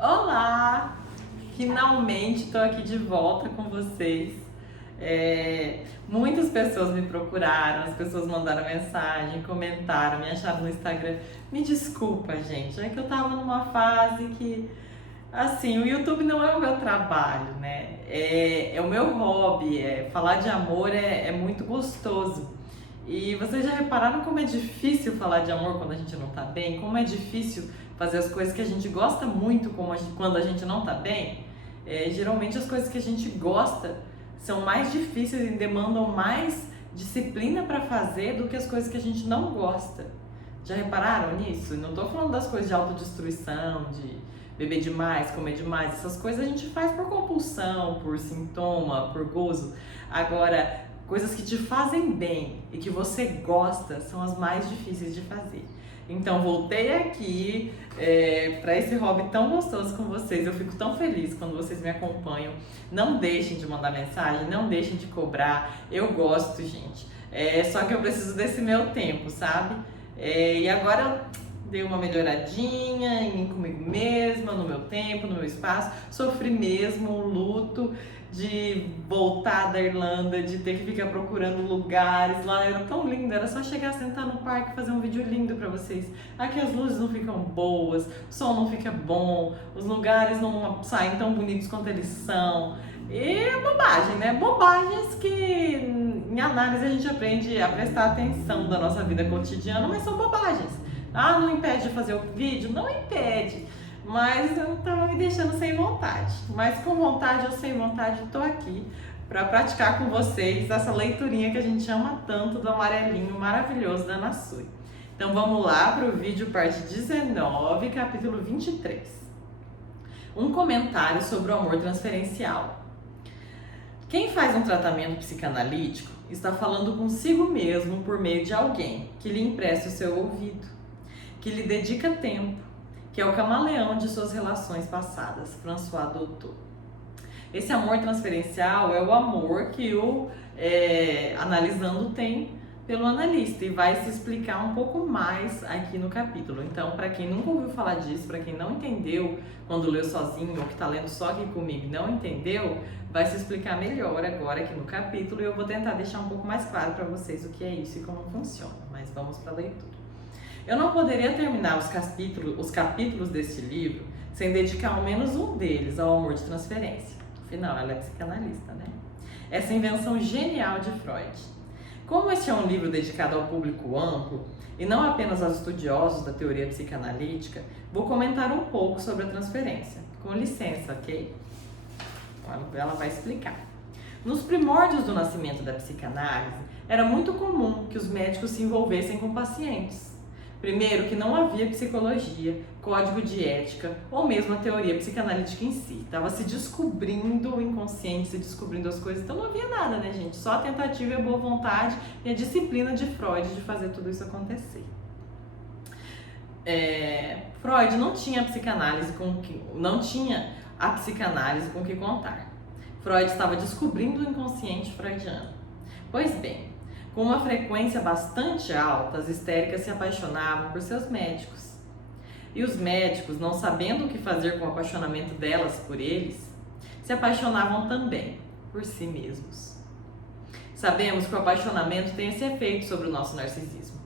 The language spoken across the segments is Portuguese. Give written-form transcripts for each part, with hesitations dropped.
Olá! Finalmente estou aqui de volta com vocês. Muitas pessoas me procuraram, as pessoas mandaram mensagem, comentaram, me acharam no Instagram. Me desculpa, gente, é que eu tava numa fase que, assim, o YouTube não é o meu trabalho, né? É o meu hobby, falar de amor é muito gostoso. E vocês já repararam como é difícil falar de amor quando a gente não tá bem? Como é difícil fazer as coisas que a gente gosta muito quando a gente não tá bem? Geralmente as coisas que a gente gosta são mais difíceis e demandam mais disciplina para fazer do que as coisas que a gente não gosta. Já repararam nisso? Não tô falando das coisas de autodestruição, de beber demais, comer demais. Essas coisas a gente faz por compulsão, por sintoma, por gozo. Agora, coisas que te fazem bem e que você gosta são as mais difíceis de fazer. Então voltei aqui para esse hobby tão gostoso com vocês. Eu fico tão feliz quando vocês me acompanham. Não deixem de mandar mensagem, não deixem de cobrar. Eu gosto, gente. Só que eu preciso desse meu tempo, sabe? E agora eu dei uma melhoradinha em mim comigo mesma, no meu tempo, no meu espaço. Sofri mesmo um luto de voltar da Irlanda, de ter que ficar procurando lugares. Lá era tão lindo, era só chegar, sentar no parque e fazer um vídeo lindo pra vocês. Aqui as luzes não ficam boas, o som não fica bom, os lugares não saem tão bonitos quanto eles são. E é bobagem, né? Bobagens que em análise a gente aprende a prestar atenção da nossa vida cotidiana, mas são bobagens. Ah, não impede de fazer o vídeo? Não impede. Mas eu tava me deixando sem vontade. Mas com vontade ou sem vontade, tô aqui para praticar com vocês essa leiturinha que a gente ama tanto do amarelinho maravilhoso da Nasui. Então vamos lá para o vídeo parte 19, capítulo 23. Um comentário sobre o amor transferencial. Quem faz um tratamento psicanalítico está falando consigo mesmo por meio de alguém que lhe empresta o seu ouvido, que lhe dedica tempo, que é o camaleão de suas relações passadas, François Doutor. Esse amor transferencial é o amor que o analisando tem pelo analista e vai se explicar um pouco mais aqui no capítulo. Então, para quem nunca ouviu falar disso, para quem não entendeu quando leu sozinho ou que está lendo só aqui comigo e não entendeu, vai se explicar melhor agora aqui no capítulo e eu vou tentar deixar um pouco mais claro para vocês o que é isso e como funciona. Mas vamos para a leitura. Eu não poderia terminar os capítulos deste livro sem dedicar ao menos um deles ao amor de transferência. Afinal, ela é psicanalista, né? Essa invenção genial de Freud. Como este é um livro dedicado ao público amplo e não apenas aos estudiosos da teoria psicanalítica, vou comentar um pouco sobre a transferência. Com licença, ok? Ela vai explicar. Nos primórdios do nascimento da psicanálise, era muito comum que os médicos se envolvessem com pacientes. Primeiro, que não havia psicologia, código de ética ou mesmo a teoria psicanalítica em si. Estava se descobrindo o inconsciente, se descobrindo as coisas, então não havia nada, né, gente? Só a tentativa e a boa vontade e a disciplina de Freud de fazer tudo isso acontecer. Freud não tinha a psicanálise com que contar. Freud estava descobrindo o inconsciente freudiano. Pois bem, com uma frequência bastante alta, as histéricas se apaixonavam por seus médicos. E os médicos, não sabendo o que fazer com o apaixonamento delas por eles, se apaixonavam também por si mesmos. Sabemos que o apaixonamento tem esse efeito sobre o nosso narcisismo.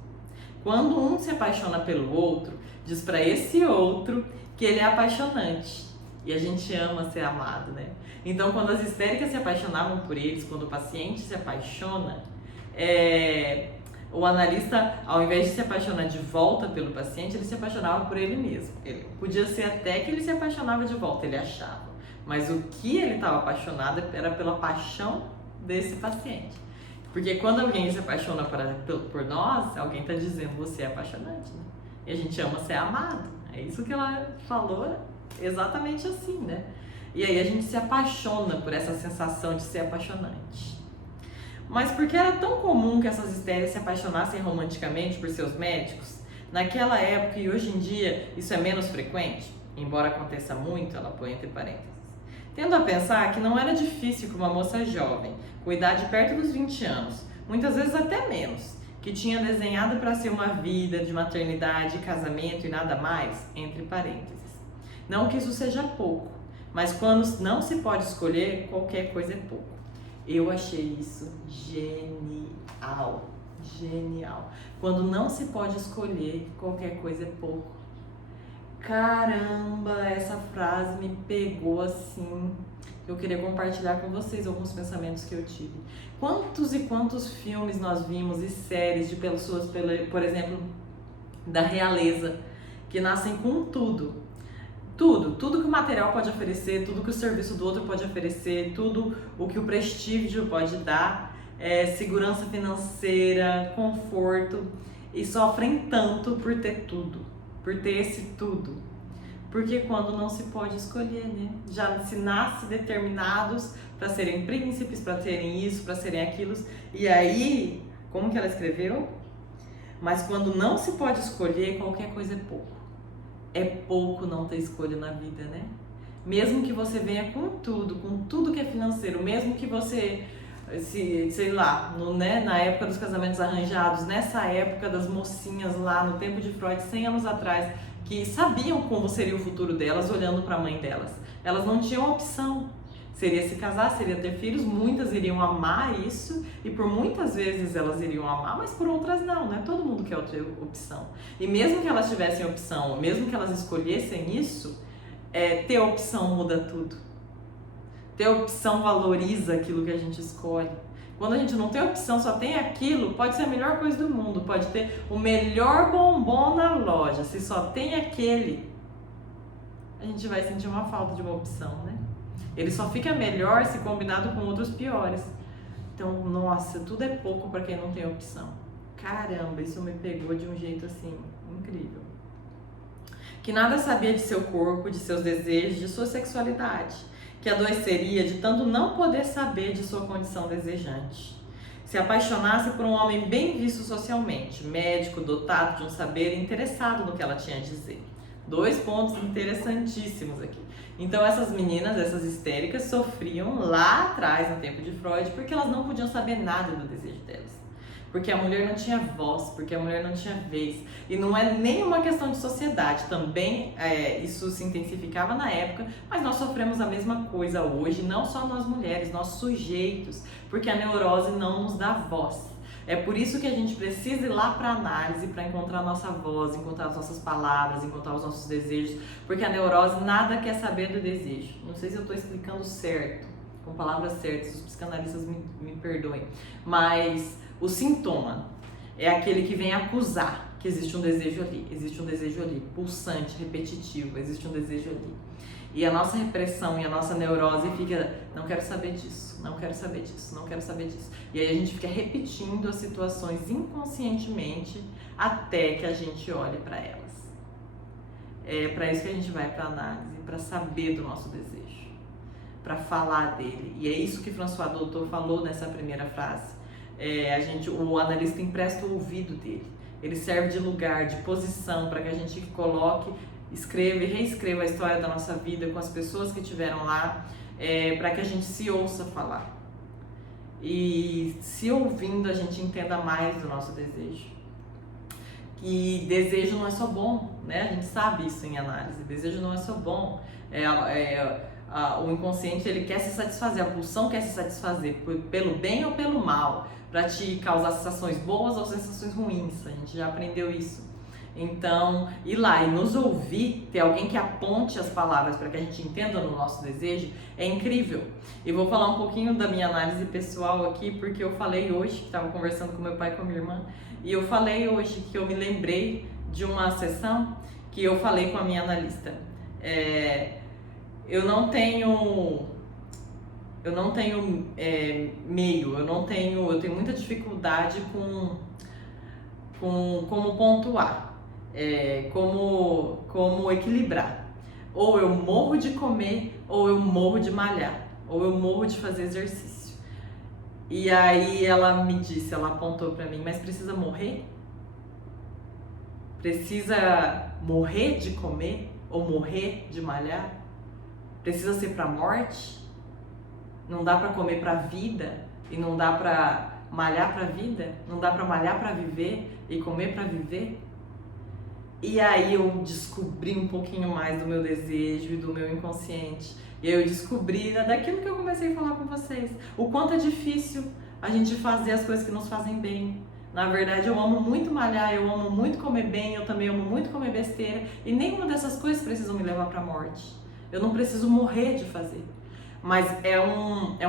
Quando um se apaixona pelo outro, diz para esse outro que ele é apaixonante. E a gente ama ser amado, né? Então, quando as histéricas se apaixonavam por eles, quando o paciente se apaixona, o analista, ao invés de se apaixonar de volta pelo paciente, ele se apaixonava por ele mesmo. Podia ser até que ele se apaixonava de volta, ele achava. Mas o que ele estava apaixonado era pela paixão desse paciente. Porque quando alguém se apaixona por nós, alguém está dizendo você é apaixonante, né? E a gente ama ser amado. É isso que ela falou, exatamente assim, né? E aí a gente se apaixona por essa sensação de ser apaixonante. Mas por que era tão comum que essas histérias se apaixonassem romanticamente por seus médicos? Naquela época e hoje em dia isso é menos frequente, embora aconteça muito, ela põe entre parênteses. Tendo a pensar que não era difícil que uma moça jovem, com idade perto dos 20 anos, muitas vezes até menos, que tinha desenhado para ser uma vida de maternidade, casamento e nada mais, entre parênteses, Não que isso seja pouco, mas quando não se pode escolher, qualquer coisa é pouco. Eu achei isso genial, genial. Quando não se pode escolher, qualquer coisa é pouco. Caramba, essa frase me pegou assim. Eu queria compartilhar com vocês alguns pensamentos que eu tive. Quantos e quantos filmes nós vimos e séries de pessoas, por exemplo, da realeza, que nascem com tudo. Tudo que o material pode oferecer, tudo que o serviço do outro pode oferecer, tudo o que o prestígio pode dar, segurança financeira, conforto, e sofrem tanto por ter tudo, por ter esse tudo. Porque quando não se pode escolher, né? Já se nasce determinados para serem príncipes, para terem isso, para serem aquilo. E aí, como que ela escreveu? Mas quando não se pode escolher, qualquer coisa é pouco. É pouco não ter escolha na vida, né? Mesmo que você venha com tudo que é financeiro, mesmo que você, sei lá, na época dos casamentos arranjados, nessa época das mocinhas lá no tempo de Freud, 100 anos atrás, que sabiam como seria o futuro delas olhando para a mãe delas. Elas não tinham opção. Seria se casar, seria ter filhos, muitas iriam amar isso e por muitas vezes elas iriam amar, mas por outras não, né? Todo mundo quer outra opção. E mesmo que elas tivessem opção, mesmo que elas escolhessem isso, ter opção muda tudo. Ter opção valoriza aquilo que a gente escolhe. Quando a gente não tem opção, só tem aquilo, pode ser a melhor coisa do mundo, pode ter o melhor bombom na loja, se só tem aquele, a gente vai sentir uma falta de uma opção, né? Ele só fica melhor se combinado com outros piores. Então, nossa, tudo é pouco para quem não tem opção. Caramba, isso me pegou de um jeito assim, incrível. Que nada sabia de seu corpo, de seus desejos, de sua sexualidade. Que adoeceria de tanto não poder saber de sua condição desejante. Se apaixonasse por um homem bem visto socialmente, médico, dotado de um saber interessado no que ela tinha a dizer. 2 pontos interessantíssimos aqui. Então essas meninas, essas histéricas, sofriam lá atrás, no tempo de Freud, porque elas não podiam saber nada do desejo delas. Porque a mulher não tinha voz, porque a mulher não tinha vez. E não é nenhuma questão de sociedade, também isso se intensificava na época, mas nós sofremos a mesma coisa hoje, não só nós mulheres, nós sujeitos, porque a neurose não nos dá voz. É por isso que a gente precisa ir lá para a análise, para encontrar a nossa voz, encontrar as nossas palavras, encontrar os nossos desejos, porque a neurose nada quer saber do desejo. Não sei se eu estou explicando certo, com palavras certas, os psicanalistas me perdoem, mas o sintoma é aquele que vem acusar que existe um desejo ali, pulsante, repetitivo, existe um desejo ali. E a nossa repressão e a nossa neurose fica, não quero saber disso, não quero saber disso, não quero saber disso. E aí a gente fica repetindo as situações inconscientemente até que a gente olhe para elas. É para isso que a gente vai para análise, para saber do nosso desejo, para falar dele. E é isso que François Doutor falou nessa primeira frase. O analista empresta o ouvido dele. Ele serve de lugar, de posição para que a gente coloque, escreva e reescreva a história da nossa vida com as pessoas que estiveram lá, para que a gente se ouça falar. E se ouvindo a gente entenda mais do nosso desejo. E desejo não é só bom, né? A gente sabe isso em análise. Desejo não é só bom. O inconsciente ele quer se satisfazer, a pulsão quer se satisfazer pelo bem ou pelo mal, para te causar sensações boas ou sensações ruins. A gente já aprendeu isso. Então, ir lá e nos ouvir, ter alguém que aponte as palavras para que a gente entenda no nosso desejo, é incrível. E vou falar um pouquinho da minha análise pessoal aqui, porque eu falei hoje, que estava conversando com meu pai e com a minha irmã, e eu falei hoje que eu me lembrei de uma sessão que eu falei com a minha analista. Eu não tenho meio, eu tenho muita dificuldade com como pontuar. Como equilibrar. Ou eu morro de comer, ou eu morro de malhar, ou eu morro de fazer exercício. E aí ela me disse, ela apontou pra mim, mas precisa morrer? Precisa morrer de comer, ou morrer de malhar? Precisa ser pra morte? Não dá pra comer pra vida, e não dá pra malhar pra vida? Não dá pra malhar pra viver, e comer pra viver? E aí eu descobri um pouquinho mais do meu desejo e do meu inconsciente. E aí eu descobri daquilo que eu comecei a falar com vocês. O quanto é difícil a gente fazer as coisas que nos fazem bem. Na verdade, eu amo muito malhar, eu amo muito comer bem, eu também amo muito comer besteira. E nenhuma dessas coisas precisam me levar pra morte. Eu não preciso morrer de fazer. Mas é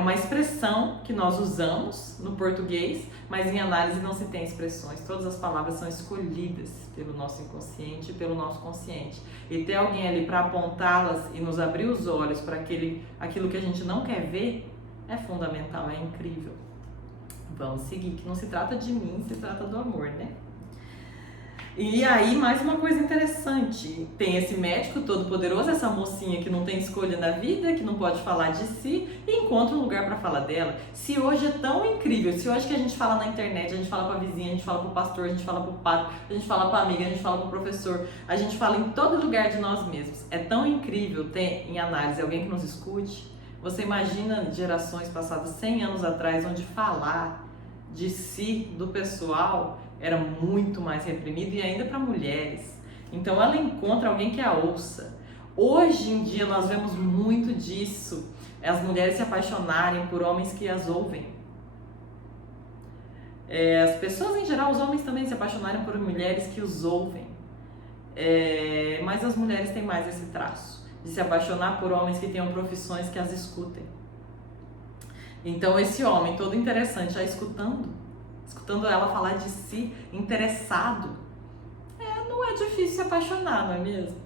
uma expressão que nós usamos no português, mas em análise não se tem expressões. Todas as palavras são escolhidas pelo nosso inconsciente e pelo nosso consciente. E ter alguém ali para apontá-las e nos abrir os olhos para aquilo que a gente não quer ver é fundamental, é incrível. Vamos seguir, que não se trata de mim, se trata do amor, né? E aí, mais uma coisa interessante, tem esse médico todo poderoso, essa mocinha que não tem escolha na vida, que não pode falar de si, e encontra um lugar para falar dela. Se hoje é tão incrível, se hoje que a gente fala na internet, a gente fala pra vizinha, a gente fala pro pastor, a gente fala pro padre, a gente fala pra amiga, a gente fala pro professor, a gente fala em todo lugar de nós mesmos. É tão incrível ter em análise alguém que nos escute. Você imagina gerações passadas, 100 anos atrás, onde falar de si, do pessoal, era muito mais reprimido, e ainda para mulheres. Então ela encontra alguém que a ouça. Hoje em dia nós vemos muito disso, as mulheres se apaixonarem por homens que as ouvem. As pessoas em geral, os homens também se apaixonarem por mulheres que os ouvem. Mas as mulheres têm mais esse traço, de se apaixonar por homens que tenham profissões que as escutem. Então esse homem todo interessante, já escutando ela falar de si, interessado, não é difícil se apaixonar, não é mesmo?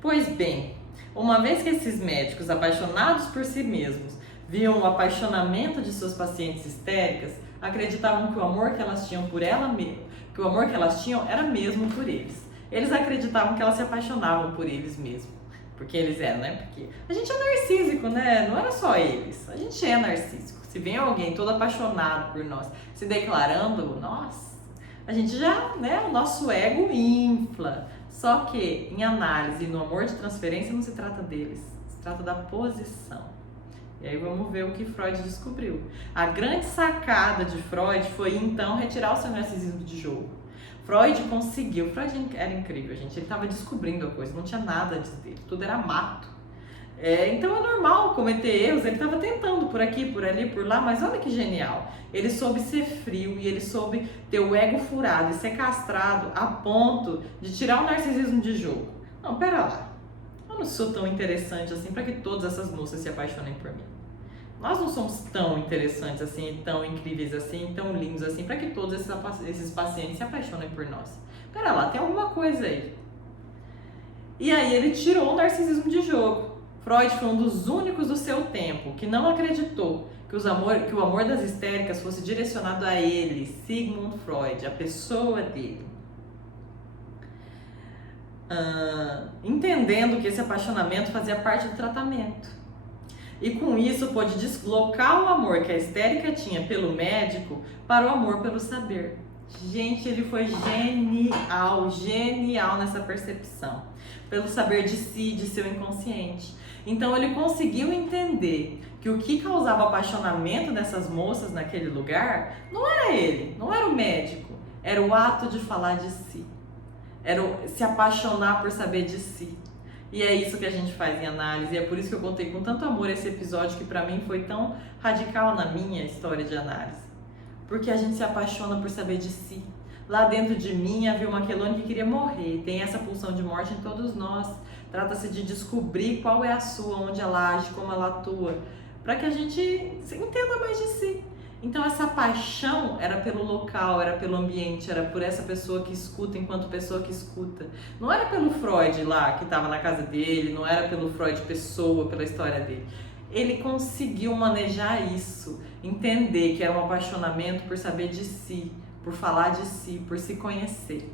Pois bem, uma vez que esses médicos apaixonados por si mesmos viam o apaixonamento de suas pacientes histéricas, acreditavam que o amor que elas tinham por ela mesma, que o amor que elas tinham era mesmo por eles. Eles acreditavam que elas se apaixonavam por eles mesmos. Porque eles eram, né? Porque a gente é narcísico, né? Não era só eles. A gente é narcísico. Se vem alguém todo apaixonado por nós, se declarando, nossa, a gente já, né? O nosso ego infla. Só que em análise, no amor de transferência, não se trata deles. Se trata da posição. E aí vamos ver o que Freud descobriu. A grande sacada de Freud foi, então, retirar o seu narcisismo de jogo. Freud conseguiu, Freud era incrível, gente, ele estava descobrindo a coisa, não tinha nada dele, tudo era mato. Então é normal cometer erros, ele estava tentando por aqui, por ali, por lá, mas olha que genial. Ele soube ser frio e ele soube ter o ego furado e ser castrado a ponto de tirar o narcisismo de jogo. Não, pera lá, eu não sou tão interessante assim para que todas essas moças se apaixonem por mim. Nós não somos tão interessantes assim, tão incríveis assim, tão lindos assim, para que todos esses pacientes se apaixonem por nós. Pera lá, tem alguma coisa aí. E aí ele tirou o narcisismo de jogo. Freud foi um dos únicos do seu tempo que não acreditou que o amor das histéricas fosse direcionado a ele, Sigmund Freud, a pessoa dele. Entendendo que esse apaixonamento fazia parte do tratamento. E com isso pôde deslocar o amor que a histérica tinha pelo médico para o amor pelo saber. Gente, ele foi genial nessa percepção. Pelo saber de si, de seu inconsciente. Então ele conseguiu entender que o que causava apaixonamento dessas moças naquele lugar não era ele, não era o médico. Era o ato de falar de si. Era se apaixonar por saber de si. E é isso que a gente faz em análise, e é por isso que eu contei com tanto amor esse episódio que pra mim foi tão radical na minha história de análise. Porque a gente se apaixona por saber de si. Lá dentro de mim havia uma Quelone que queria morrer, tem essa pulsão de morte em todos nós. Trata-se de descobrir qual é a sua, onde ela age, como ela atua, para que a gente entenda mais de si. Então essa paixão era pelo local, era pelo ambiente, era por essa pessoa que escuta enquanto pessoa que escuta. Não era pelo Freud lá, que estava na casa dele, não era pelo Freud pessoa, pela história dele. Ele conseguiu manejar isso, entender que era um apaixonamento por saber de si, por falar de si, por se conhecer.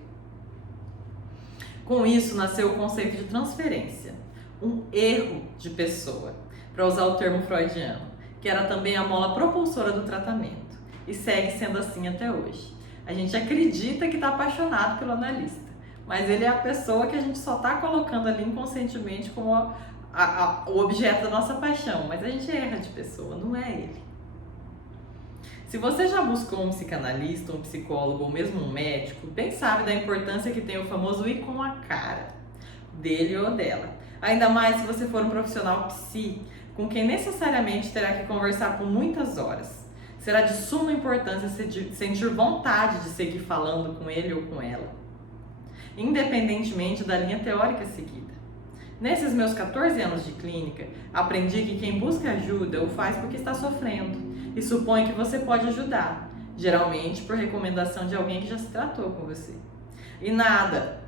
Com isso nasceu o conceito de transferência, um erro de pessoa, para usar o termo freudiano, que era também a mola propulsora do tratamento, e segue sendo assim até hoje. A gente acredita que está apaixonado pelo analista, mas ele é a pessoa que a gente só está colocando ali inconscientemente como o objeto da nossa paixão, mas a gente erra de pessoa, não é ele. Se você já buscou um psicanalista, um psicólogo ou mesmo um médico, bem sabe da importância que tem o famoso ir com a cara dele ou dela. Ainda mais se você for um profissional psi, com quem necessariamente terá que conversar por muitas horas. Será de suma importância sentir vontade de seguir falando com ele ou com ela, independentemente da linha teórica seguida. Nesses meus 14 anos de clínica, aprendi que quem busca ajuda o faz porque está sofrendo e supõe que você pode ajudar, geralmente por recomendação de alguém que já se tratou com você. E nada,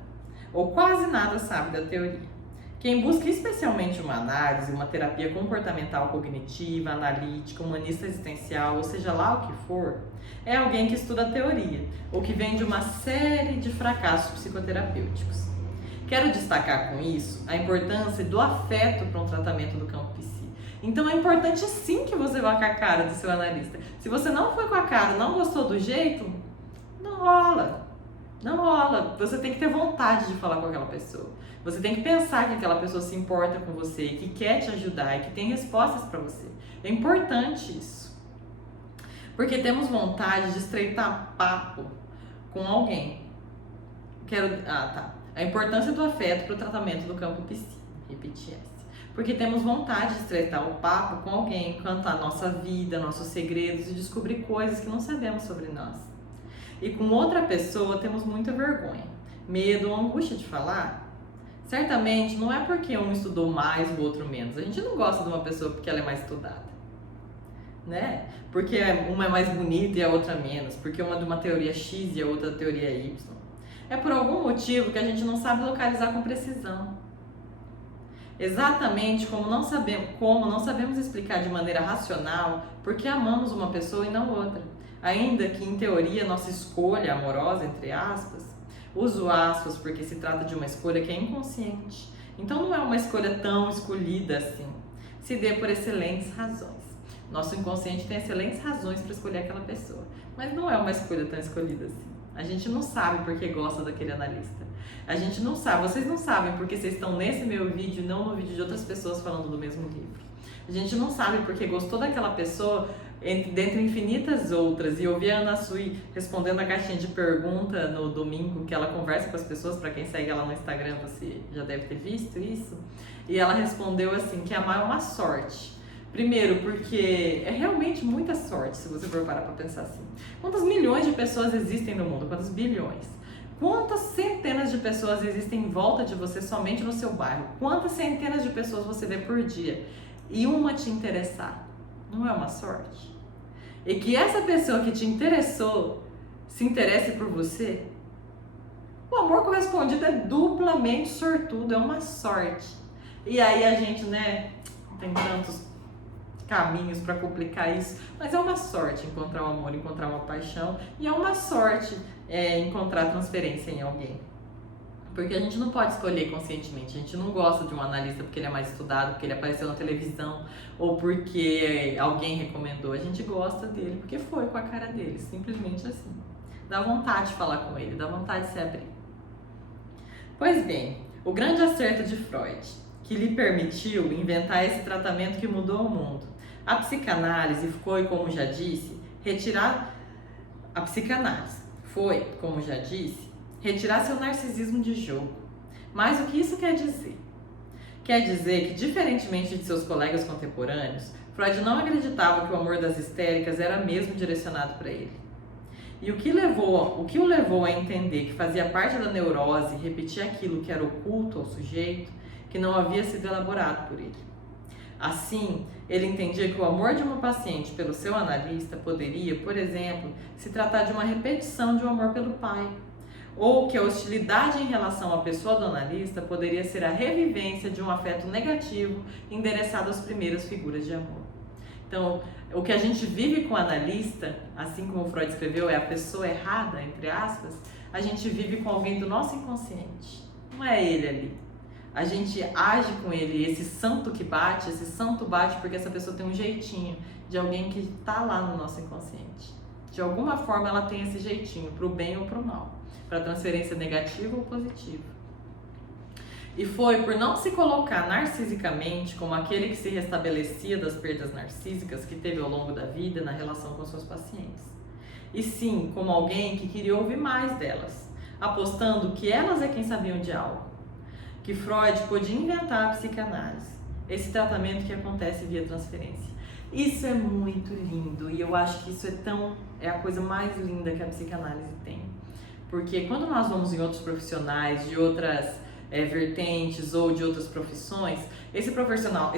ou quase nada, sabe da teoria. Quem busca especialmente uma análise, uma terapia comportamental cognitiva, analítica, humanista existencial, ou seja lá o que for, é alguém que estuda a teoria, ou que vem de uma série de fracassos psicoterapêuticos. Quero destacar com isso a importância do afeto para um tratamento do campo psi. Então é importante sim que você vá com a cara do seu analista. Se você não foi com a cara, não gostou do jeito, não rola. Não rola. Você tem que ter vontade de falar com aquela pessoa. Você tem que pensar que aquela pessoa se importa com você, que quer te ajudar e que tem respostas para você. É importante isso. Porque temos vontade de estreitar papo com alguém. A importância do afeto para o tratamento do campo psi. Repetir essa. Porque temos vontade de estreitar o papo com alguém, contar nossa vida, nossos segredos e descobrir coisas que não sabemos sobre nós. E com outra pessoa temos muita vergonha, medo ou angústia de falar. Certamente não é porque um estudou mais o outro menos. A gente não gosta de uma pessoa porque ela é mais estudada, né? Porque uma é mais bonita e a outra menos. Porque uma é de uma teoria X e a outra teoria Y. É por algum motivo que a gente não sabe localizar com precisão. Exatamente como não sabemos explicar de maneira racional porque amamos uma pessoa e não outra. Ainda que em teoria nossa escolha amorosa, entre aspas, uso aspas porque se trata de uma escolha que é inconsciente. Então não é uma escolha tão escolhida assim. Se dê por excelentes razões. Nosso inconsciente tem excelentes razões para escolher aquela pessoa. Mas não é uma escolha tão escolhida assim. A gente não sabe porque gosta daquele analista. A gente não sabe, vocês não sabem porque vocês estão nesse meu vídeo e não no vídeo de outras pessoas falando do mesmo livro. A gente não sabe porque gostou daquela pessoa dentre infinitas outras. E eu vi a Ana Sui respondendo a caixinha de pergunta no domingo, que ela conversa com as pessoas, para quem segue ela no Instagram, você já deve ter visto isso. E ela respondeu assim, que amar é uma sorte. Primeiro, porque é realmente muita sorte, se você for parar para pensar assim. Quantas milhões de pessoas existem no mundo? Quantas bilhões? Quantas centenas de pessoas existem em volta de você somente no seu bairro? Quantas centenas de pessoas você vê por dia? E uma te interessar. Não é uma sorte? E que essa pessoa que te interessou se interesse por você? O amor correspondido é duplamente sortudo, é uma sorte. E aí a gente, né, tem tantos caminhos para complicar isso, mas é uma sorte encontrar o amor, encontrar uma paixão, e é uma sorte encontrar transferência em alguém. Porque a gente não pode escolher conscientemente, a gente não gosta de um analista porque ele é mais estudado, porque ele apareceu na televisão, ou porque alguém recomendou. A gente gosta dele porque foi com a cara dele, simplesmente assim. Dá vontade de falar com ele, dá vontade de se abrir. Pois bem, o grande acerto de Freud, que lhe permitiu inventar esse tratamento que mudou o mundo. A psicanálise foi, como já disse, retirar seu narcisismo de jogo. Mas o que isso quer dizer? Quer dizer que, diferentemente de seus colegas contemporâneos, Freud não acreditava que o amor das histéricas era mesmo direcionado para ele. E o que o levou a entender que fazia parte da neurose repetir aquilo que era oculto ao sujeito, que não havia sido elaborado por ele. Assim, ele entendia que o amor de uma paciente pelo seu analista poderia, por exemplo, se tratar de uma repetição de um amor pelo pai, ou que a hostilidade em relação à pessoa do analista poderia ser a revivência de um afeto negativo endereçado às primeiras figuras de amor. Então, o que a gente vive com o analista, assim como Freud escreveu, é a pessoa errada, entre aspas, a gente vive com alguém do nosso inconsciente, não é ele ali. A gente age com ele, esse santo bate porque essa pessoa tem um jeitinho de alguém que está lá no nosso inconsciente. De alguma forma ela tem esse jeitinho, para o bem ou para o mal, para transferência negativa ou positiva. E foi por não se colocar narcisicamente como aquele que se restabelecia das perdas narcísicas que teve ao longo da vida na relação com seus pacientes. E sim, como alguém que queria ouvir mais delas, apostando que elas é quem sabiam de algo. Que Freud podia inventar a psicanálise, esse tratamento que acontece via transferência. Isso é muito lindo e eu acho que isso é a coisa mais linda que a psicanálise tem. Porque quando nós vamos em outros profissionais de outras vertentes ou de outras profissões, esse profissional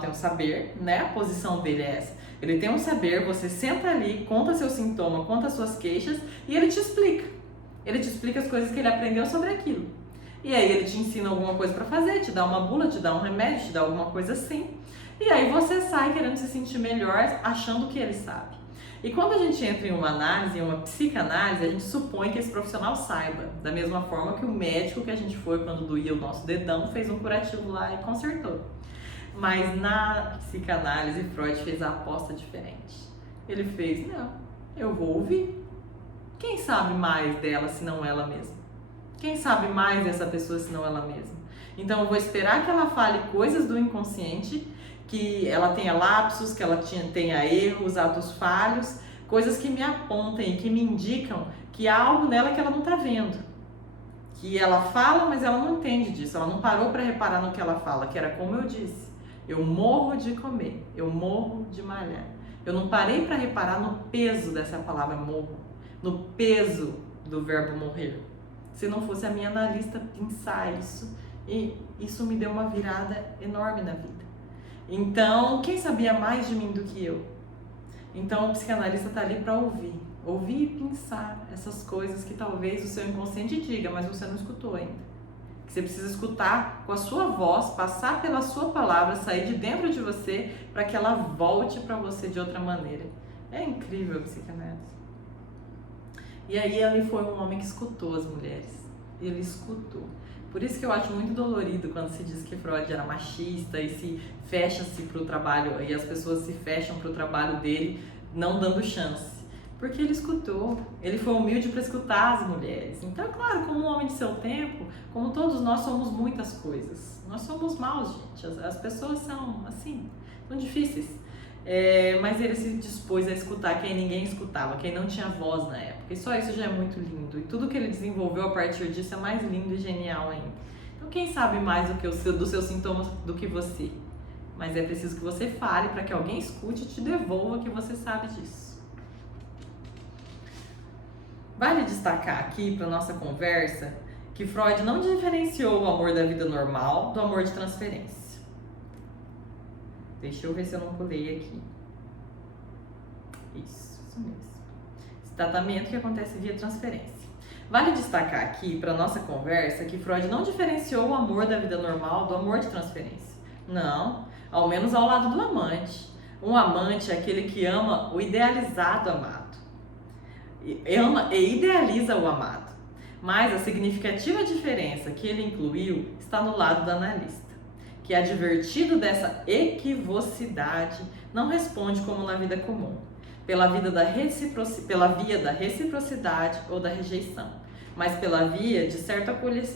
tem um saber, né? A posição dele é essa. Ele tem um saber, você senta ali, conta seu sintoma, conta suas queixas e ele te explica. Ele te explica as coisas que ele aprendeu sobre aquilo. E aí ele te ensina alguma coisa para fazer, te dá uma bula, te dá um remédio, te dá alguma coisa assim. E aí você sai querendo se sentir melhor, achando que ele sabe. E quando a gente entra em uma análise, em uma psicanálise, a gente supõe que esse profissional saiba. Da mesma forma que o médico que a gente foi quando doía o nosso dedão, fez um curativo lá e consertou. Mas na psicanálise, Freud fez a aposta diferente. Ele fez, não, eu vou ouvir. Quem sabe mais dela se não ela mesma? Quem sabe mais dessa pessoa se não ela mesma? Então eu vou esperar que ela fale coisas do inconsciente, que ela tenha lapsos, que ela tenha erros, atos falhos, coisas que me apontem, que me indicam que há algo nela que ela não está vendo. Que ela fala, mas ela não entende disso, ela não parou para reparar no que ela fala, que era como eu disse, eu morro de comer, eu morro de malhar. Eu não parei para reparar no peso dessa palavra morro, no peso do verbo morrer. Se não fosse a minha analista pensar isso, e isso me deu uma virada enorme na vida. Então, quem sabia mais de mim do que eu? Então, o psicanalista está ali para ouvir e pensar essas coisas que talvez o seu inconsciente diga, mas você não escutou ainda. Que você precisa escutar com a sua voz, passar pela sua palavra, sair de dentro de você para que ela volte para você de outra maneira. É incrível a psicanálise. E aí ele foi um homem que escutou as mulheres. Ele escutou. Por isso que eu acho muito dolorido quando se diz que Freud era machista e se fecha-se para o trabalho, e as pessoas se fecham para o trabalho dele, não dando chance. Porque ele escutou, ele foi humilde para escutar as mulheres. Então, claro, como um homem de seu tempo, como todos nós somos muitas coisas. Nós somos maus, gente. As pessoas são assim, são difíceis. Mas ele se dispôs a escutar quem ninguém escutava, quem não tinha voz na época. E só isso já é muito lindo. E tudo que ele desenvolveu a partir disso é mais lindo e genial ainda. Então quem sabe mais dos seus sintomas do que você? Mas é preciso que você fale para que alguém escute e te devolva que você sabe disso. Vale destacar aqui para nossa conversa que Freud não diferenciou o amor da vida normal do amor de transferência. Deixa eu ver se eu não pulei aqui. Isso mesmo. Esse tratamento que acontece via transferência. Vale destacar aqui para nossa conversa que Freud não diferenciou o amor da vida normal do amor de transferência. Não, ao menos ao lado do amante. Um amante é aquele que ama o idealizado amado. Ama e idealiza o amado. Mas a significativa diferença que ele incluiu está no lado do analista, que, advertido dessa equivocidade, não responde como na vida comum, pela via da reciprocidade ou da rejeição, mas pela via de certo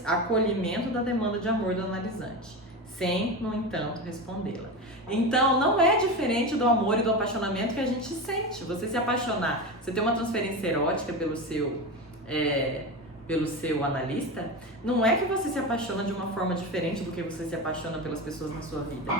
acolhimento da demanda de amor do analisante, sem, no entanto, respondê-la. Então, não é diferente do amor e do apaixonamento que a gente sente. Você se apaixonar, você ter uma transferência erótica pelo seu analista, não é que você se apaixona de uma forma diferente do que você se apaixona pelas pessoas na sua vida.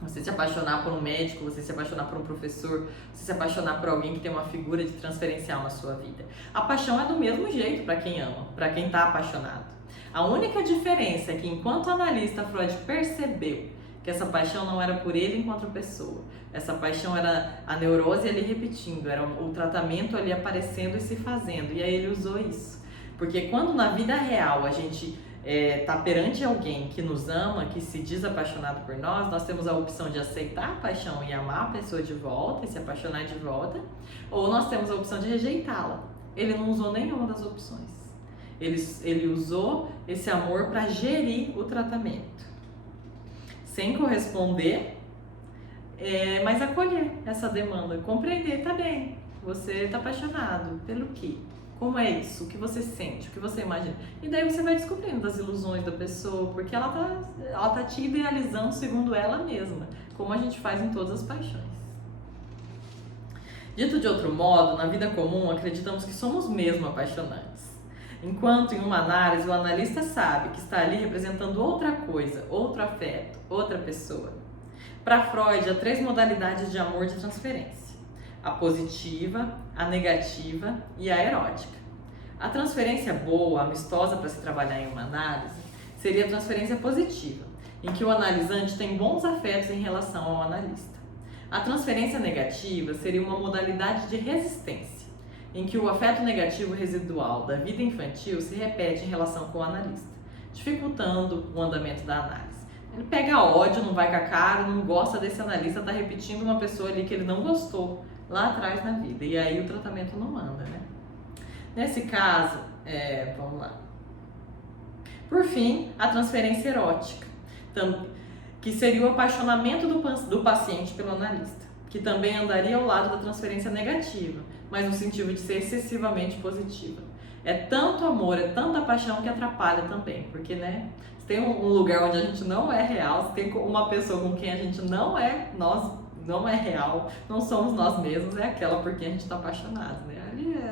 Você se apaixonar por um médico, você se apaixonar por um professor, você se apaixonar por alguém que tem uma figura de transferencial na sua vida. A paixão é do mesmo jeito para quem ama, para quem está apaixonado. A única diferença é que, enquanto analista, Freud percebeu que essa paixão não era por ele enquanto pessoa. Essa paixão era a neurose ali repetindo, era o tratamento ali aparecendo e se fazendo. E aí ele usou isso. Porque quando na vida real a gente está perante alguém que nos ama, que se diz apaixonado por nós temos a opção de aceitar a paixão e amar a pessoa de volta e se apaixonar de volta, ou nós temos a opção de rejeitá-la. Ele não usou nenhuma das opções. Ele usou esse amor para gerir o tratamento, sem corresponder, mas acolher essa demanda, compreender, tá bem, você está apaixonado, pelo quê? Como é isso? O que você sente? O que você imagina? E daí você vai descobrindo das ilusões da pessoa, porque ela tá te idealizando segundo ela mesma, como a gente faz em todas as paixões. Dito de outro modo, na vida comum acreditamos que somos mesmo apaixonantes. Enquanto em uma análise o analista sabe que está ali representando outra coisa, outro afeto, outra pessoa. Para Freud, há 3 modalidades de amor de transferência: a positiva, a negativa e a erótica. A transferência boa, amistosa para se trabalhar em uma análise, seria a transferência positiva, em que o analisante tem bons afetos em relação ao analista. A transferência negativa seria uma modalidade de resistência, em que o afeto negativo residual da vida infantil se repete em relação com o analista, dificultando o andamento da análise. Ele pega ódio, não vai com a cara, não gosta desse analista, está repetindo uma pessoa ali que ele não gostou lá atrás na vida, e aí o tratamento não anda, né? Nesse caso, vamos lá. Por fim, a transferência erótica, que seria o apaixonamento do paciente pelo analista, que também andaria ao lado da transferência negativa, mas no sentido de ser excessivamente positiva. É tanto amor, é tanta paixão que atrapalha também, porque, né, se tem um lugar onde a gente não é real, se tem uma pessoa com quem a gente não é real, não somos nós mesmos, é aquela por quem a gente está apaixonado, né?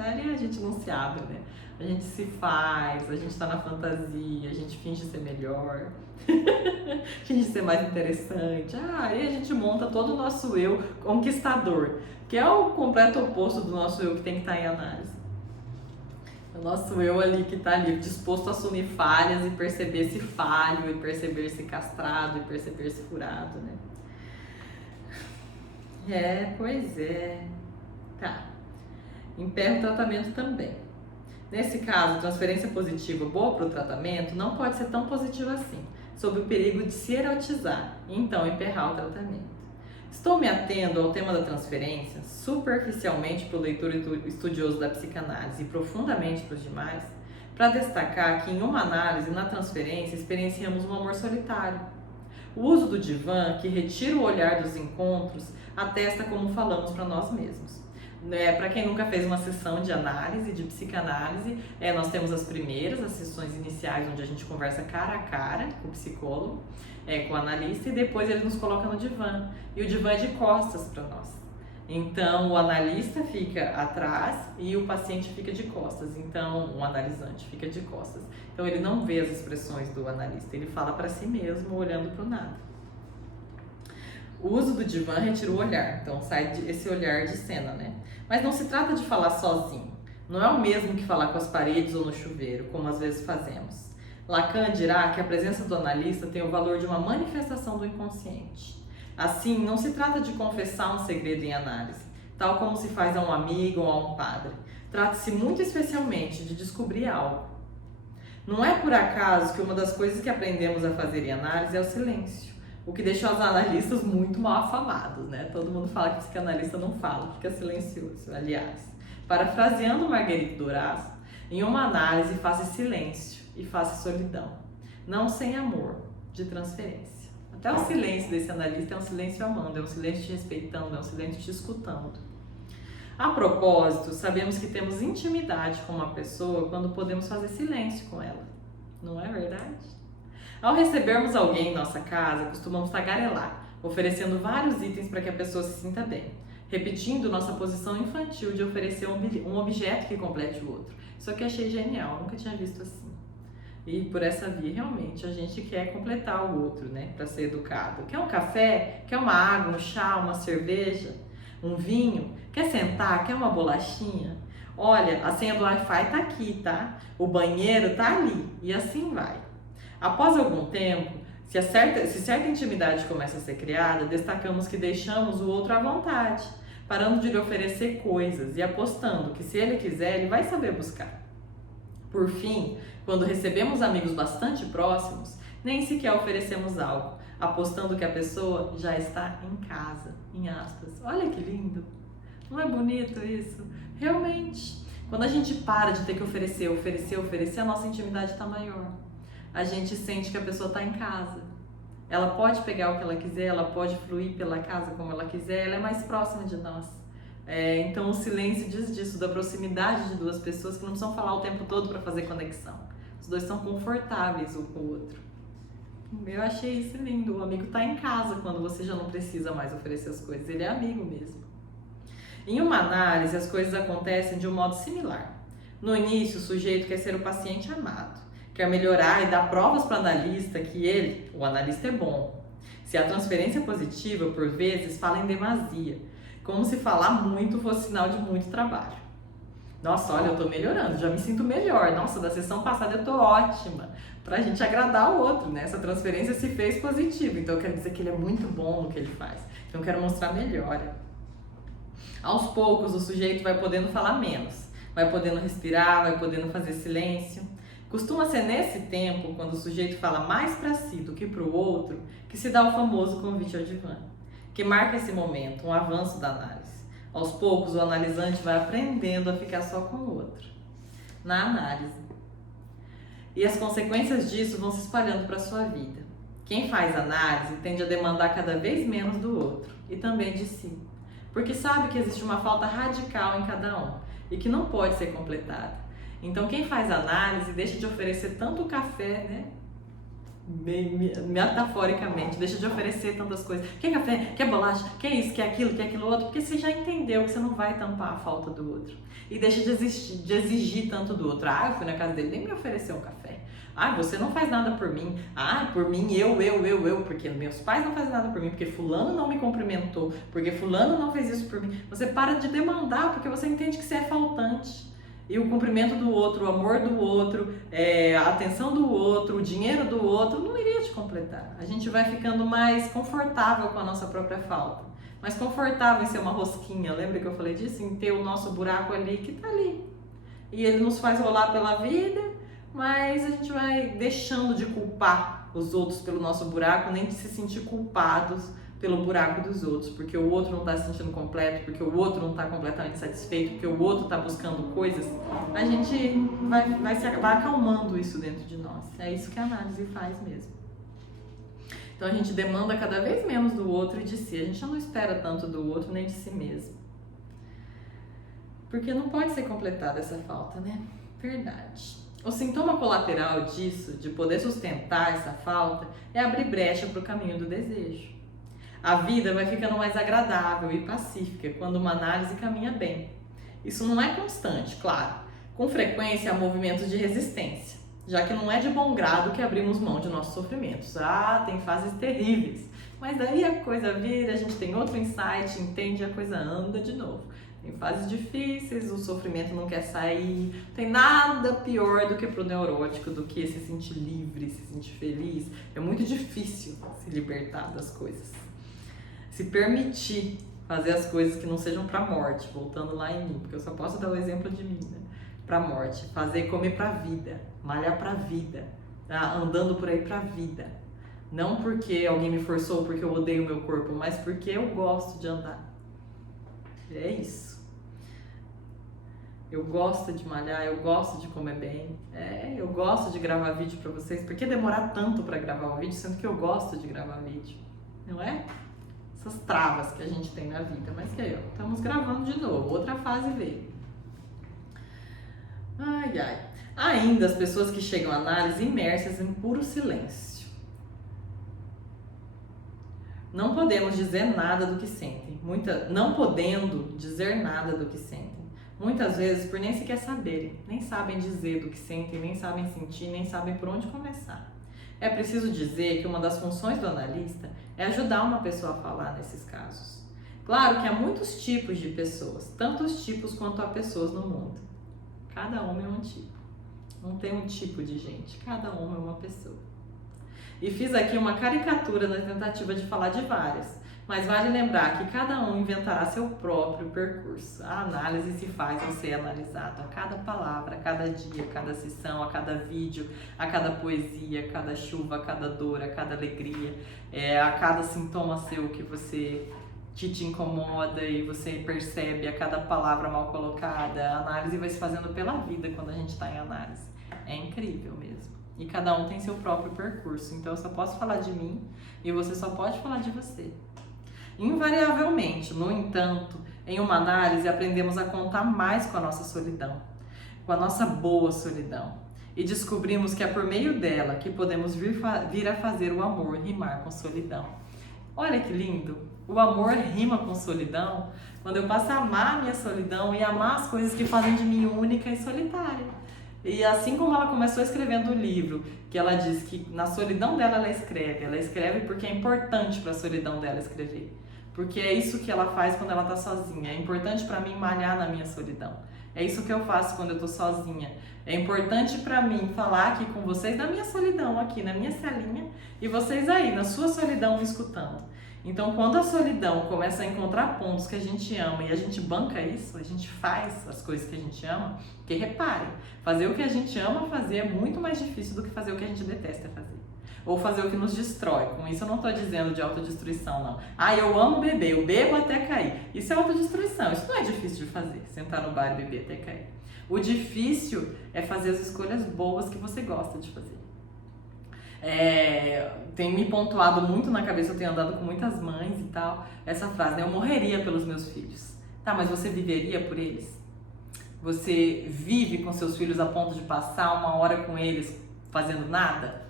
Ali a gente não se abre, né? A gente se faz, a gente está na fantasia, a gente finge ser melhor, finge ser mais interessante. Aí a gente monta todo o nosso eu conquistador, que é o completo oposto do nosso eu que tem que estar em análise. O nosso eu ali que está ali disposto a assumir falhas e perceber-se falho, e perceber-se castrado, e perceber-se furado, né? Pois é. Tá. Emperra o tratamento também. Nesse caso, transferência positiva boa para o tratamento não pode ser tão positiva assim, sob o perigo de se erotizar e então emperrar o tratamento. Estou me atendo ao tema da transferência, superficialmente para o leitor estudioso da psicanálise e profundamente para os demais, para destacar que em uma análise, na transferência, experienciamos um amor solitário. O uso do divã, que retira o olhar dos encontros, atesta como falamos para nós mesmos. Para quem nunca fez uma sessão de análise, de psicanálise, nós temos as primeiras, as sessões iniciais, onde a gente conversa cara a cara com o psicólogo, com o analista, e depois ele nos coloca no divã. E o divã é de costas para nós. Então, o analista fica atrás e o paciente fica de costas. Então, o analisante fica de costas. Então, ele não vê as expressões do analista, ele fala para si mesmo, olhando para o nada. O uso do divã retira o olhar, então sai esse olhar de cena, né? Mas não se trata de falar sozinho. Não é o mesmo que falar com as paredes ou no chuveiro, como às vezes fazemos. Lacan dirá que a presença do analista tem o valor de uma manifestação do inconsciente. Assim, não se trata de confessar um segredo em análise, tal como se faz a um amigo ou a um padre. Trata-se muito especialmente de descobrir algo. Não é por acaso que uma das coisas que aprendemos a fazer em análise é o silêncio. O que deixa os analistas muito mal afamados, né? Todo mundo fala que psicanalista não fala, fica silencioso. Aliás, parafraseando Marguerite Duras, em uma análise faça silêncio e faça solidão. Não sem amor, de transferência. Até o silêncio desse analista é um silêncio amando, é um silêncio te respeitando, é um silêncio te escutando. A propósito, sabemos que temos intimidade com uma pessoa quando podemos fazer silêncio com ela. Não é verdade? Ao recebermos alguém em nossa casa, costumamos tagarelar, oferecendo vários itens para que a pessoa se sinta bem, repetindo nossa posição infantil de oferecer um objeto que complete o outro. Isso aqui eu achei genial, nunca tinha visto assim. E por essa via, realmente, a gente quer completar o outro, né, para ser educado. Quer um café? Quer uma água, um chá, uma cerveja? Um vinho? Quer sentar? Quer uma bolachinha? Olha, a senha do Wi-Fi tá aqui, tá? O banheiro tá ali, e assim vai. Após algum tempo, se certa intimidade começa a ser criada, destacamos que deixamos o outro à vontade, parando de lhe oferecer coisas e apostando que se ele quiser, ele vai saber buscar. Por fim, quando recebemos amigos bastante próximos, nem sequer oferecemos algo, apostando que a pessoa já está em casa, em aspas. Olha que lindo! Não é bonito isso? Realmente, quando a gente para de ter que oferecer, a nossa intimidade está maior. A gente sente que a pessoa está em casa. Ela pode pegar o que ela quiser, ela pode fluir pela casa como ela quiser, ela é mais próxima de nós. Então o silêncio diz disso, da proximidade de duas pessoas que não precisam falar o tempo todo para fazer conexão. Os dois são confortáveis um com o outro. Eu achei isso lindo. O amigo tá em casa quando você já não precisa mais oferecer as coisas. Ele é amigo mesmo. Em uma análise, as coisas acontecem de um modo similar. No início, o sujeito quer ser o paciente amado, quer melhorar e dar provas para o analista que ele, o analista, é bom. Se a transferência é positiva, por vezes, fala em demasia, como se falar muito fosse sinal de muito trabalho. Nossa, olha, eu tô melhorando, já me sinto melhor. Nossa, da sessão passada eu tô ótima. Pra gente agradar o outro, né? Essa transferência se fez positiva, então eu quero dizer que ele é muito bom no que ele faz. Então eu quero mostrar melhora. Aos poucos o sujeito vai podendo falar menos, vai podendo respirar, vai podendo fazer silêncio. Costuma ser nesse tempo, quando o sujeito fala mais para si do que para o outro, que se dá o famoso convite ao divã, que marca esse momento, um avanço da análise. Aos poucos o analisante vai aprendendo a ficar só com o outro, na análise. E as consequências disso vão se espalhando para a sua vida. Quem faz análise tende a demandar cada vez menos do outro e também de si, porque sabe que existe uma falta radical em cada um e que não pode ser completada. Então quem faz análise deixa de oferecer tanto café, né? Metaforicamente, deixa de oferecer tantas coisas. Quer café? Quer bolacha? Quer isso? Quer aquilo outro? Porque você já entendeu que você não vai tampar a falta do outro. E deixa de exigir tanto do outro. Ah, eu fui na casa dele, nem me ofereceu um café. Ah, você não faz nada por mim. Ah, por mim, eu. Porque meus pais não fazem nada por mim. Porque fulano não me cumprimentou. Porque fulano não fez isso por mim. Você para de demandar porque você entende que você é faltante. E o cumprimento do outro, o amor do outro, a atenção do outro, o dinheiro do outro, não iria te completar. A gente vai ficando mais confortável com a nossa própria falta. Mais confortável em ser uma rosquinha. Lembra que eu falei disso? Em ter o nosso buraco ali, que tá ali. E ele nos faz rolar pela vida, mas a gente vai deixando de culpar os outros pelo nosso buraco, nem de se sentir culpados pelo buraco dos outros, porque o outro não está se sentindo completo, porque o outro não está completamente satisfeito, porque o outro está buscando coisas. A gente vai acalmando isso dentro de nós. É isso que a análise faz mesmo. Então a gente demanda cada vez menos do outro e de si. A gente já não espera tanto do outro nem de si mesmo. Porque não pode ser completada essa falta, né? Verdade. O sintoma colateral disso, de poder sustentar essa falta, é abrir brecha para o caminho do desejo. A vida vai ficando mais agradável e pacífica quando uma análise caminha bem. Isso não é constante, claro. Com frequência há movimentos de resistência, já que não é de bom grado que abrimos mão de nossos sofrimentos. Ah, tem fases terríveis, mas daí a coisa vira, a gente tem outro insight, entende, a coisa anda de novo. Tem fases difíceis, o sofrimento não quer sair, não tem nada pior do que pro neurótico, do que se sentir livre, se sentir feliz. É muito difícil se libertar das coisas. Se permitir fazer as coisas que não sejam pra morte, voltando lá em mim, porque eu só posso dar o exemplo de mim, né? Pra morte, fazer comer pra vida, malhar pra vida, tá? Andando por aí pra vida. Não porque alguém me forçou, porque eu odeio o meu corpo, mas porque eu gosto de andar. É isso. Eu gosto de malhar, eu gosto de comer bem, eu gosto de gravar vídeo pra vocês. Por que demorar tanto pra gravar um vídeo, sendo que eu gosto de gravar vídeo? Não é? Essas travas que a gente tem na vida. Mas que aí, ó, estamos gravando de novo, outra fase veio. Ai, ai. Ainda as pessoas que chegam à análise imersas em puro silêncio. Não podemos dizer nada do que sentem. Não podendo dizer nada do que sentem. Muitas vezes por nem sequer saberem. Nem sabem dizer do que sentem, nem sabem sentir, nem sabem por onde começar. É preciso dizer que uma das funções do analista é ajudar uma pessoa a falar nesses casos. Claro que há muitos tipos de pessoas, tantos tipos quanto há pessoas no mundo. Cada homem é um tipo. Não tem um tipo de gente, cada homem é uma pessoa. E fiz aqui uma caricatura na tentativa de falar de várias, mas vale lembrar que cada um inventará seu próprio percurso. A análise se faz ao ser analisado a cada palavra, a cada dia, a cada sessão, a cada vídeo, a cada poesia, a cada chuva, a cada dor, a cada alegria, a cada sintoma seu que te incomoda e você percebe a cada palavra mal colocada. A análise vai se fazendo pela vida quando a gente está em análise. É incrível mesmo. E cada um tem seu próprio percurso. Então eu só posso falar de mim e você só pode falar de você. Invariavelmente, no entanto, Em uma análise, aprendemos a contar mais com a nossa solidão, com a nossa boa solidão. E descobrimos que é por meio dela que podemos vir a fazer o amor rimar com solidão. Olha que lindo! O amor rima com solidão quando eu passo a amar a minha solidão e amar as coisas que fazem de mim única e solitária. E assim como ela começou escrevendo o livro, que ela diz que na solidão dela ela escreve porque é importante para a solidão dela escrever. Porque é isso que ela faz quando ela está sozinha. É importante para mim malhar na minha solidão. É isso que eu faço quando eu estou sozinha. É importante para mim falar aqui com vocês na minha solidão, aqui na minha salinha, e vocês aí, na sua solidão, me escutando. Então, quando a solidão começa a encontrar pontos que a gente ama e a gente banca isso, a gente faz as coisas que a gente ama, porque reparem, fazer o que a gente ama fazer é muito mais difícil do que fazer o que a gente detesta fazer. Ou fazer o que nos destrói. Com isso eu não estou dizendo de autodestruição, não. Ah, eu amo beber, eu bebo até cair. Isso é autodestruição, isso não é difícil de fazer, sentar no bar e beber até cair. O difícil é fazer as escolhas boas que você gosta de fazer. Tem me pontuado muito na cabeça, eu tenho andado com muitas mães e tal, essa frase, né? Eu morreria pelos meus filhos. Tá, mas você viveria por eles? Você vive com seus filhos a ponto de passar uma hora com eles fazendo nada?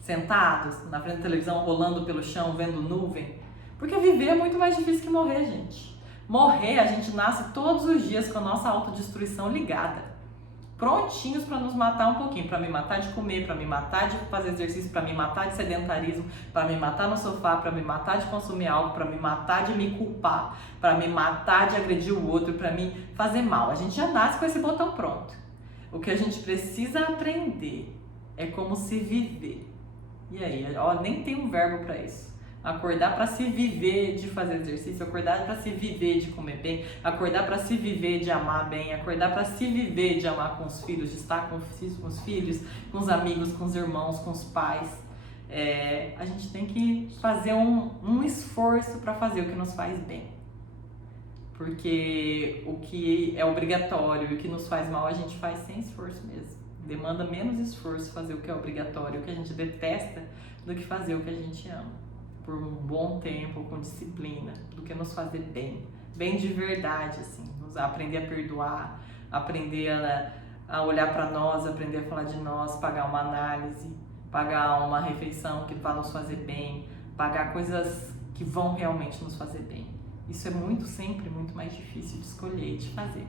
Sentados na frente da televisão, rolando pelo chão, vendo nuvem? Porque viver é muito mais difícil que morrer, gente. Morrer, a gente nasce todos os dias com a nossa autodestruição ligada. Prontinhos para nos matar um pouquinho, para me matar de comer, para me matar de fazer exercício, para me matar de sedentarismo, para me matar no sofá, para me matar de consumir álcool, para me matar de me culpar, para me matar de agredir o outro, para me fazer mal. A gente já nasce com esse botão pronto. O que a gente precisa aprender é como se viver. E aí, ó, nem tem um verbo para isso. Acordar para se viver de fazer exercício, acordar para se viver de comer bem, acordar para se viver de amar bem, acordar para se viver de amar com os filhos, de estar com os filhos, com os amigos, com os irmãos, com os pais. A gente tem que fazer um esforço para fazer o que nos faz bem. Porque o que é obrigatório e o que nos faz mal a gente faz sem esforço mesmo. Demanda menos esforço fazer o que é obrigatório, o que a gente detesta, do que fazer o que a gente ama. Por um bom tempo, com disciplina, do que nos fazer bem. Bem de verdade, assim. Aprender a perdoar, aprender a olhar para nós, aprender a falar de nós, pagar uma análise, pagar uma refeição que vai nos fazer bem, pagar coisas que vão realmente nos fazer bem. Isso é sempre muito mais difícil de escolher e de fazer.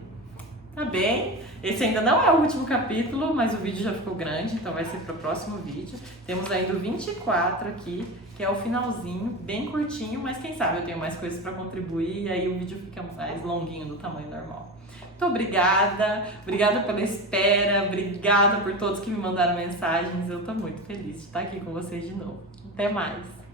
Tá bem? Esse ainda não é o último capítulo, mas o vídeo já ficou grande, então vai ser para o próximo vídeo. Temos ainda o 24 aqui, que é o finalzinho, bem curtinho, mas quem sabe eu tenho mais coisas para contribuir e aí o vídeo fica mais longuinho do tamanho normal. Muito obrigada pela espera, obrigada por todos que me mandaram mensagens, eu tô muito feliz de estar aqui com vocês de novo. Até mais!